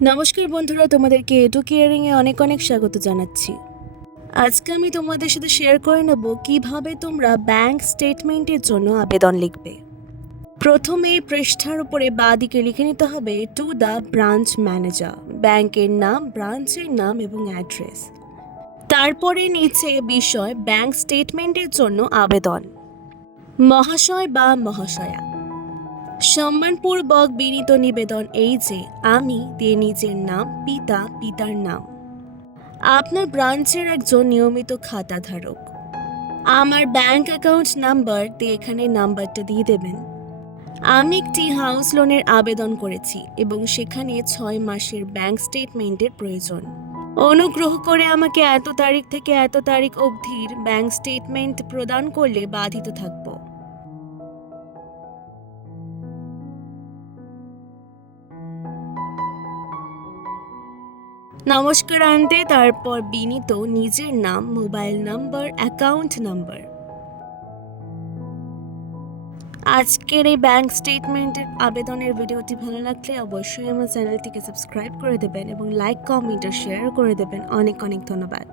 নমস্কার বন্ধুরা, তোমাদেরকে এটু কেয়ারিংয়ে অনেক অনেক স্বাগত জানাচ্ছি। আজকে আমি তোমাদের সাথে শেয়ার করে নেব কীভাবে তোমরা ব্যাংক স্টেটমেন্টের জন্য আবেদন লিখবে। প্রথমে পৃষ্ঠার উপরে বা দিকে লিখে নিতে হবে টু দ্য ব্রাঞ্চ ম্যানেজার ব্যাংকের নাম ব্রাঞ্চের নাম এবং অ্যাড্রেস তারপরে নিচে বিষয় ব্যাংক স্টেটমেন্টের জন্য আবেদন। মহাশয় বা মহাশয়া। সম্মানপূর্বক বিনীত নিবেদন এই যে, আমি দিয়ে নিজের নাম, পিতা, পিতার নাম। আপনার ব্রাঞ্চের একজন নিয়মিত খাতাধারক। আমার ব্যাংক অ্যাকাউন্ট নাম্বার দিয়ে এখানে নাম্বারটা দিয়ে দেবেন। আমি একটি হাউস লোনের আবেদন করেছি এবং সেখানে ছয় মাসের ব্যাংক স্টেটমেন্টের প্রয়োজন। অনুগ্রহ করে আমাকে এত তারিখ থেকে এত তারিখ অবধির ব্যাংক স্টেটমেন্ট প্রদান করলে বাধিত থাকব। নমস্কার আনতে তারপর বিনীত নিজের নাম, মোবাইল নাম্বার, অ্যাকাউন্ট নাম্বার। আজকের এই ব্যাংক স্টেটমেন্টের আবেদনের ভিডিওটি ভালো লাগলে অবশ্যই আমার চ্যানেলটিকে সাবস্ক্রাইব করে দেবেন এবং লাইক কমেন্ট আর শেয়ার করে দেবেন। অনেক অনেক ধন্যবাদ।